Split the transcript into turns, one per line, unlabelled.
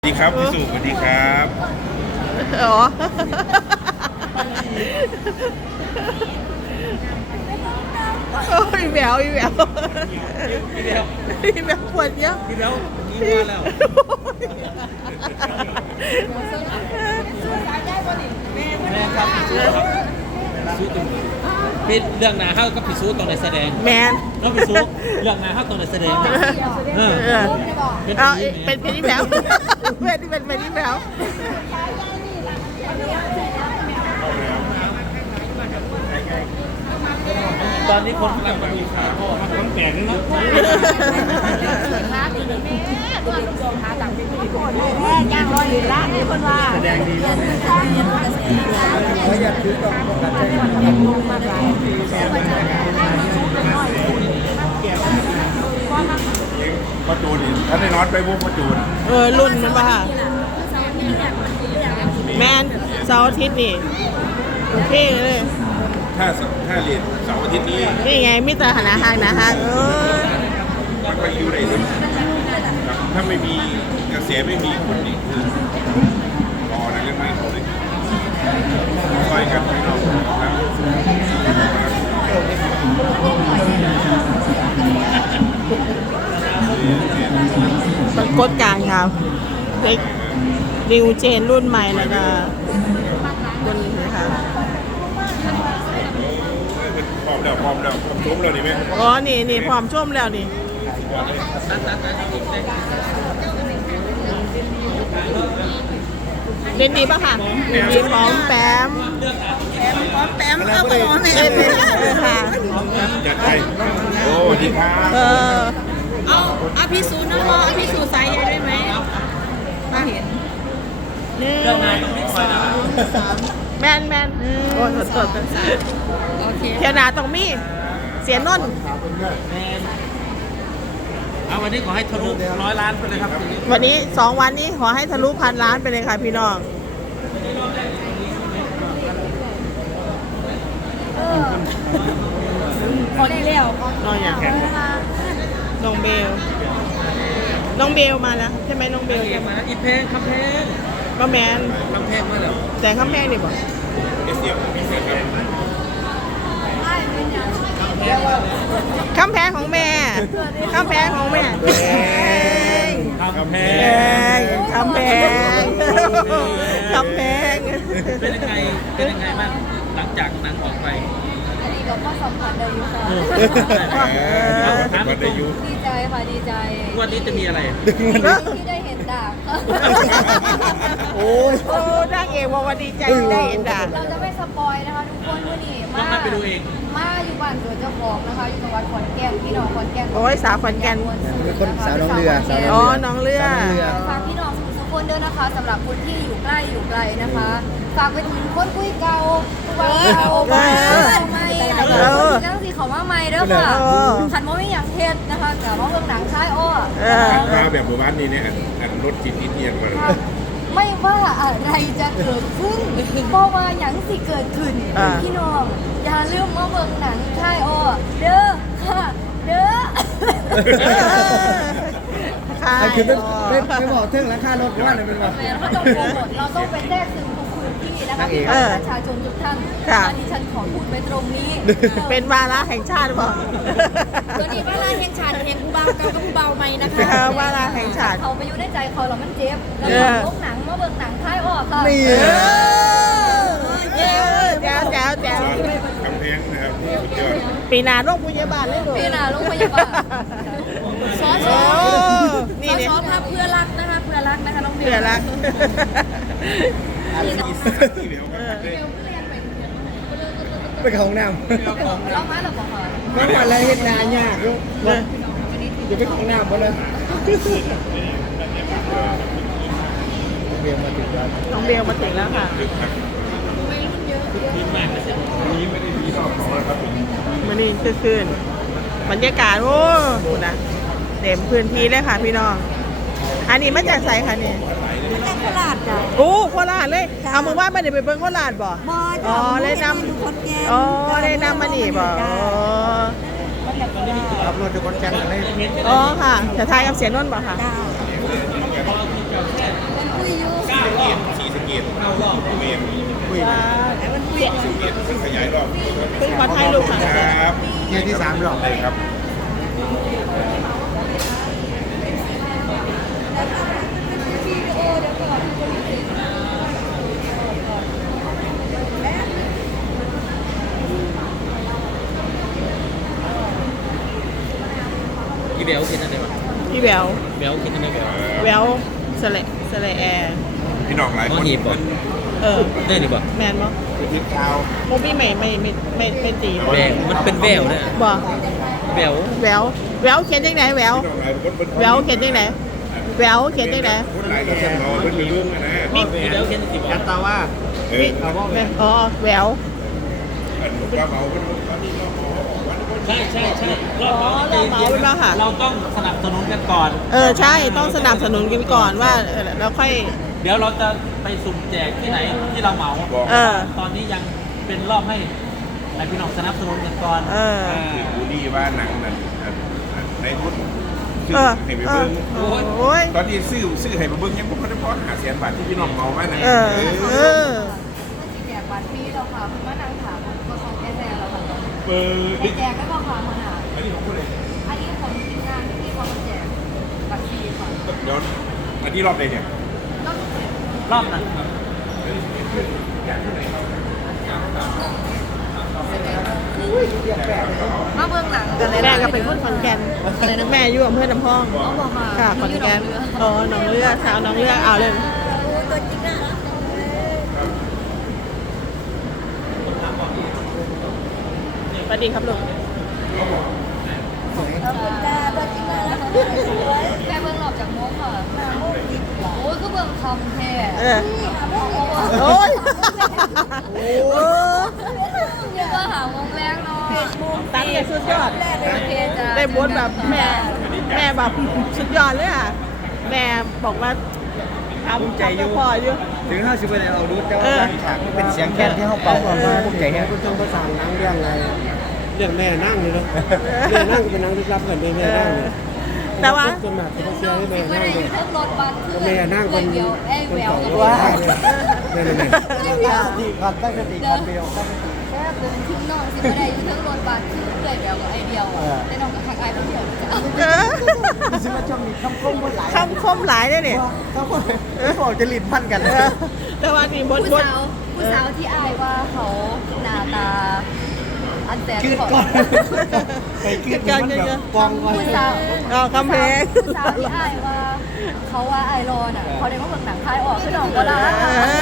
สวัสดีครับพี่สุสวัสดีครับ
อ๋อโอ้ยแหววอีแหววอีแหววปวดเยอะ
พี่แล้วนี่มาแล้วแม่ครับพี่สู้ครับสู้ตรงนี้ปิดเรื่องหนาเข้าก็พี่สู้ตรงไหนแสดง
แมน
น้องพี่สู้เรื่องหนาเข้าตรงไหนแสดง
เป็นอีแหววเป็นอีแหวว
ตอนนี้คนกำลังมาดูขาพ่อมาต้องแก่นี่เนาะ
ย่างร้อยล้านนี่คนว่าแสดงดีเขาอยากถือกล่องปกติมาหลาย
ประจูนถ้าได้นอนไปวุ้บประจูน
รุ่นมันป่ะแมนเสาร์อาทิตย์นี่โอเคเลย
ถ้าเรียนเสาร์อาทิตย์นี้
นี่ไงมิตรหนาหางนะฮะ
มันไปอยู่ไหนเลยถ้าไม่มีกระแสไม่มีคนนี่คือรออะไรเรื่องไม่เขาเลยคอยกันพี่น้อง
มันกดกลางครับเด็กนิวเจนรุ่นใหม่แล้วก็คนนี้ค่ะ
พร้อมแล้วผมชมแล้วนี่ไหม
อ๋อนี่พร้อมชมแล้วนี่เล่นดีป่ะค่ะดีพร้อมแปมเอาไปเล่นค่ะ
จัดไปโอ้ดีครับ
เอาพี่สูนะพ่อพี่สูใส่ได้ไหมมาเห็น
แมนโอ้สด
โอเค
เทียนาตรงมีเสียนน
เอาวันนี้ขอให้ทะลุ100 ล้านไปเลยครับ
วันนี้2 วันนี้ขอให้ทะลุ1,000 ล้านไปเลยค่ะพี่น้อง
พอได้แล้ว
น้องอย่างน้องเบลมาแล้วใช่ไหมน้องเบล
มาอีเพลงคำเพลง
ก็แมน
คำเพลงมาแล้ว
แต่คำแพงนี่บ่คำแพงของแม่คำแพงของแม่
คำแพ
งคำแพง
เป็นยังไงบ้างหลังจากหนังออกไป
อันนี้ก็สัมผัสได้อยู่ค่ะดีใจค่ะดีใจ
วันนี้จะมีอะไร
ที่ได้เห็นดาบ
โอ้ดังเองว่าดีใจได้เห็นดาบ
เราจะไม่สปอยนะคะทุกคนวันนี้
มาไปดูเอง
มาอยู่บ้านเกิดเจ้าของนะคะอยู่จังหวัดขอนแก่นพี่น้องขอนแก่น
โอ้ยสาวขอนแก่น
เป็นคนสาวน้องเรือ
อ๋อน้องเรือ
ฝากพี่น้องทุกคนด้วยนะคะสำหรับคนที่อยู่ใกล้อยู่ไกลนะคะฝากไปถึงคนคุยเก่าเอาไปไม่นั่งสีเขามาใหม่เด้อค่ะขันโมไม่อยากเทศนะคะแต่ว่าเรื่องหนังคล้ายอ้อ
มาแบบหมู่บ้านนี้เนี่ยรถจิตเอียงมา
ไม่ว่าอะไรจะเกิดขึ้นเพราะว่าอย่างสิเกิดขึ้นพี่น้องอย่าลืมมาเบิ่งหนังคล้ายอ้อเด้อค่ะเด้อ
คือ
ไม่บอกเท่งราคารถว่าอะไรเป็นว่าเราต้องไปแทรกซึมทุกพื้นที่นะคะพี่น้องประชาชนทุกท่านที่ฉันขอพูดไปตรงนี้
เป็นวาระแห่งชาติบ่
ตัวนี้วาระแห่งชาติแห่งผู้เบาเก่ากับผู้เบาใหม่นะคะ
วาระแห่งชาติ
เขาไปอยู่ในใจเขาแล้วมันเจ็บแล้วพวกหนังมาเบิ่งหนังท้ายออกค่ะ
แจ๋ว
กำแพงนะครับ
ปีนาโรงพยาบาลเลย
ปีนาโรงพยาบาลซอพาเพื่อรักนะคะเพื่อรักนะคะน้องเบล
เพื่อรัก
ไปเข้าห้องน้ำ
เรามาหรือเปล่า
เมื่อวานอะไรเห็นนานยากลูกจะไปเข้าห้องน้ำหมดเลย
น้องเบลมาถึงแล้วค่ะมันนี่ขึ้นบรรยากาศโอ้โหนะเต็มพื้นที่เลยค่ะพี่น้องอันนี้มาจากไสค่ะนี่
มาจากโคราชจ้ะ
โอ้โคราชเลยเอามือว่าไม่ได้ไปเบิ่งโคราชบ่อ๋อเลยนำเลยนำมานี่บ่
ขับรถจากคนแก่นเลย
อ๋อค่ะจะทายกับเสียนนท์บ่ค่ะ
รอบ
เมน
ว้าวเสีย
เมนซึ่งขยายรอบ
ขึ้นขอถ่ายรูปค่ะ
ครับ
เที่ยวที่3รอบ
เลยครับ
พี่เบลคิดอะไรวะ
พี่แวว
เบลคิดอะไรเบล
แววสเลแอร์
พี่น้องหลายคน
หีบบ่
เออ
ได้ดีบ่
แมนมั้ง
ทิศเท้า
โมบี้ไม่ตี
แววมันเป็นแววเนี่ย
บ่
แวว
แววเขียนยังไงแวว
พี่น้องหลายคน
แววเขียนยังไงแววเขียนยังไง
คนหลายก็จะรอเพิ่นมีเรื่องนะ
พี่เบลคิดอะไรบ่
ยัตตาว่า
เออ
อ๋อแวว
อันก็เมาเป็นตอนนี้ก็เมาออกวัน
ใช่รอบ
อ๋อเราเหมาเป็นว่าค่ะ
เราต้องสนับสนุนกันก่อน
เออใช่ต้องสนับสนุนกันก่อนว่าแล้วค่อย
เดี๋ยวเราจะไปสุ่มแจกที่ไหนที่เราเหมา
บอก
เออ
ตอนนี้ยังเป็นรอบให้พี่น้องสนับสนุนกันก่อน
เออ
ดูดีว่าหนังนั้นในทุนซื้อ
เออ
ให้ไป
เออ
เบิ่ง
โอ้ย
ตอนที่ซื้อให้ไปเบิ่งยังบ่ได้พอ500,000 บาทที่พี่น้องเมามาไหน
เออเออ
แจกบัตรฟรีเราค่ะมานั่งถามก็ของแจกเราค่ะ
เปิด
แจกก็บอกค่ะมันอ่ะ
อันนี้ของผู้ใด
อันนี้ของทีมงานที่เขามาแจกบัตรฟรีค่ะ
เดี๋ยวอันนี้รอบใดเนี่ย
ต้องเจ็บ
รอบนั้น
มาเบื้องหลังกันเลย
แม่ก็เป็นคนขอนแก่นแม่อยู่อำเภอลำพอง
เขาบอกค่ะ
ค่ะขอนแก่นอ๋อหนองเลือสาวหนองเลือเอาเลย
ตัวจริงน่ารัก
สวัสดีครับลุง
ขอบคุณจ้าตัวจริงน่ารักแม่เบื้องหลอกจากโมกค่ะโอ้ยก็เบื้องคำแท้
เออโอ้ยโอ้
ยังก็หาวงแรกเนาะ
ตัดแต่สุดยอด
โอเคจ้า
ได้บทแบบแม่แบบสุดยอดเลยอ่ะแม่บอกว่าทำใจอยู่พออยู่
ถึง50ไปเอาดูแต่ว่าฉากเป็นเสียงแค้นที่เฮาเป่าออกมาภูมิใจแฮะคุณต้องประสานหนังเรื่องอะไรเรื่องแม่นั่งเลยเนาะแม่นั่งเป็นหนังลึกลับกันแม่นั่ง
แต่ว่า
จนมาเป็นเสียงให้
ไม่
แม่
ได้
นั่ง
อ
เลย
ยู่ทั้งรถบัสคือ
แม่นั่งคน
เดียวไอ้
คน
แว
ส
ว
อง
กับ
ว่า
แม่
แม่นั่น
ตั้งสติกันเดียวแค่เดินขึ้นนอนสิไม่ได้อยู่ทั้งรถบัสคือเกิดแววกับไอเดียวได้นอนกับทางไอ้คนเดียวจ้ะ
เออ
สิมาชมมีคำคมหลาย
คำคมหลายเลยเนี่ย
เขาบอกจะลิ้นพันกัน
แต่ว่านี่บท
ผู้สาวที่อายว่าเขาหน้าตาอันแสน
คืด
ขอ
ก่อนไปคืดมันแบบกองก่อน
ผู้สาว
อ๋อคำเพลง
ผู้สาวที่อายว่าเขาว่าไอรอนอ่ะเขาได้มาเบิ่งหนังคลายออกคือน้องก็ได้
เออ